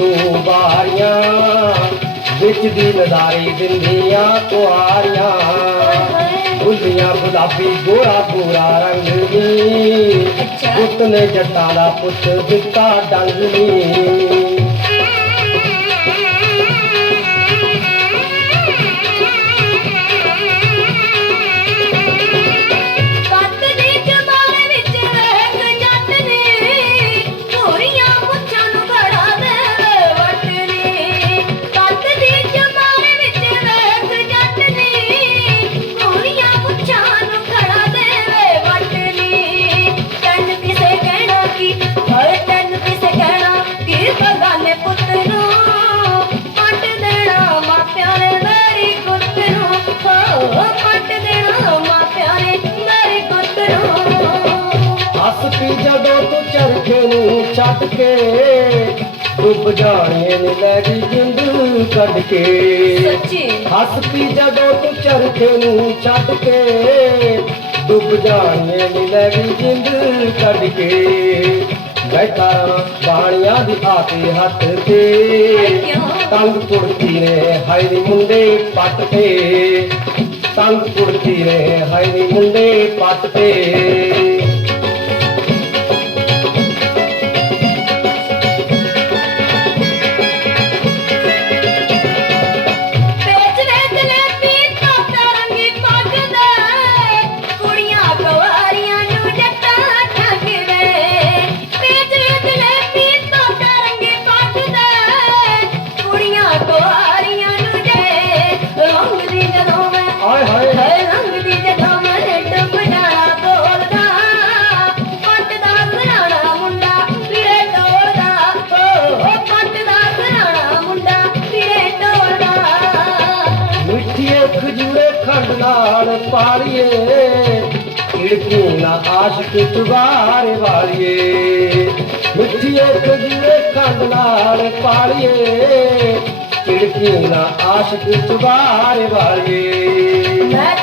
ਦੋ ਬਾਰੀਆਂ ਵਿੱਚ ਦੀ ਨਜ਼ਾਰੇ ਦਿੰਦੀਆਂ ਕੁਆਰੀਆਂ। ਗੁੱਲੀਆਂ ਗੁਲਾਬੀ ਗੋਰਾ ਗੋਰਾ ਰੰਗ ਅੱਛਾ। ਪੁੱਤ ਨੇ ਜੱਟਾਂ ਦਾ ਪੁੱਤ ਦਿੱਤਾ ਡੰਗ ਨੀ ਕੇ ਡੁੱਬ ਜਾਣੀਏ ਨੀ ਲੈ ਗਈ ਜਿੰਦ ਕੱਢ ਕੇ। ਸੱਚੀ? ਹੱਸ ਪੀ ਜਦੋਂ ਤੂੰ ਚਰਖੇ ਨੂੰ ਛੱਡ ਕੇ ਡੁੱਬ ਜਾਣੀਏ ਨੀ ਲੈ ਗਈ ਜਿੰਦ ਕੱਢ ਕੇ। ਬੈਠਾ ਬਾਣੀਆਂ ਦੀ ਆ ਕੇ ਹੱਥ ਤੇ ਤੰਗ ਕੁੜਤੀ ਨੇ ਹਾਏ ਨੀ ਮੁੰਡੇ ਪੱਟ ਤੇ। ਤੰਗ ਕੁੜਤੀ ਨੇ ਹਾਏ ਨੀ ਮੁੰਡੇ ਪੱਟ ਤੇ। ਨਾਲ ਪਾਲੀਏ ਖਿੜਕੀ ਨਾ ਆਸ਼ਕ ਤੁਗਾਰ ਵਾਲੀਏ। ਮਿੱਠੀਏ ਖਜੂਰੇ ਖੰਡ ਨਾਲ ਪਾਲੀਏ ਖਿੜਕੀ ਨਾ ਆਸ਼ਕ ਤੁਵਾਰੇ ਵਾਲੀਏ। ਮੈਂ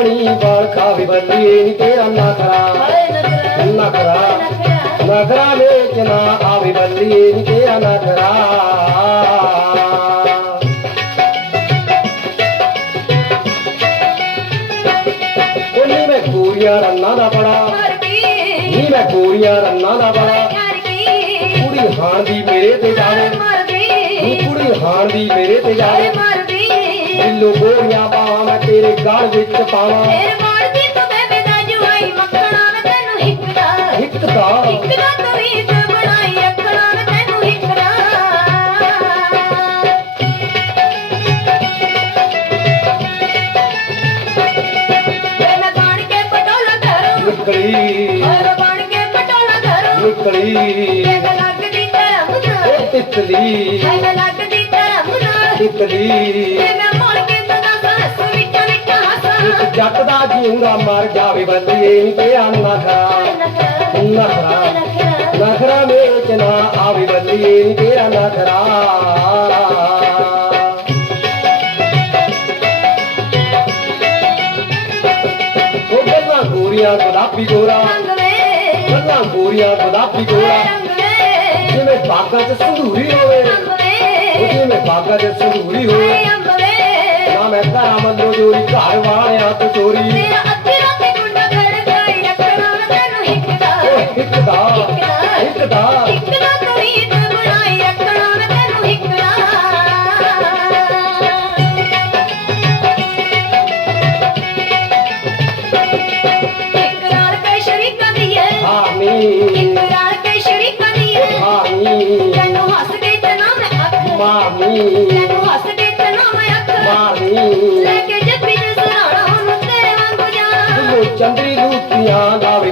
पानी बरखा भी बलिए तेरा नखरा नखरा नखरा बेचना आवी बलिए तेरा नखरा मैं कोरिया रन्ना ना पड़ा. नी मैं कोरिया रन्ना ना पड़ा. कुड़ी हाण दी मेरे ते जावे. कुड़ी हाण दी मेरे ते जावे. लोगों या पावा ਕੀ ਕੁੜੀ ਹਾਣ ਦੀ ਮੇਰੇ ਤੇ ਜਾਵੇ ਮਰ ਨੀ ਗਈ ਕੁੜੀ ਹਾਣ ਦੀ ਮੇਰੇ ਤੇ ਜਾਵੇ ਮਰ ਗਈ ਬਿੱਲੋ ਗੋਰੀਆਂ ਪਾਵਾਂ ਮੈਂ ਤੇਰੇ ਗਲ ਵਿੱਚ ਪਾਵਾਂ ਫੇਰ ਮੋੜਦੀ ਤੂੰ ਬੇਬੇ ਦਾ ਜੁਆਈ ਮੱਖਣਾ ਮੈਂ ਤੈਨੂੰ ਹਿੱਕਦਾ ਇੱਕ ਦਾ ਹਿੱਕਦਾ ਤੂੰ ਰੀਤ ਬਣਾਈ ਅੱਖਣਾ ਮੈਂ ਤੈਨੂੰ ਹਿੱਕਦਾ ਵੇ ਮੈਂ ਬਣ ਕੇ ਪਟੋਲਾ ਕਰੂੰ ਨਿਕਲੀ ਹੋਰ ਬਣ ਕੇ ਪਟੋਲਾ ਕਰੂੰ ਨਿਕਲੀ ਵੇ ਮੈਂ ਲੱਗਦੀ ਧਰਮ ਨਾਲ ਉਹ ਤਿਤਲੀ ਵੇ ਮੈਂ ਲੱਗਦੀ ਧਰਮ ਨਾਲ ਤਿਤਲੀ ਜੱਟ ਦਾ ਜੀਉਂਦਾ ਮਰ ਜਾਵੇ ਬੰਦੀਏ ਨੀ ਤੇ ਨਖਰਾ ਖਰਾ ਨਖਰਾ ਨਖਰਾ ਵਿੱਚ ਨਾ ਆਵੇ ਬੰਦੀਏ ਨੀ ਤੇਰਾ ਨਖਰਾ। ਉਹ ਗੱਲਾਂ ਗੋਰੀਆਂ, ਗੁਲਾਬੀ ਗੋਰਾ। ਗੱਲਾਂ ਗੋਰੀਆਂ, ਗੁਲਾਬੀ ਗੋਰਾ। ਜਿਵੇਂ ਬਾਗਾਂ 'ਚ ਸੰਧੂਰੀ ਹੋਵੇ, ਉਹ ਜਿਵੇਂ ਬਾਗਾਂ 'ਚ ਸੰਧੂਰੀ ਹੋਵੇ। எல்லாம் அமர்ந்தோடி உரித்து அருவானை நாட்டு சோரி.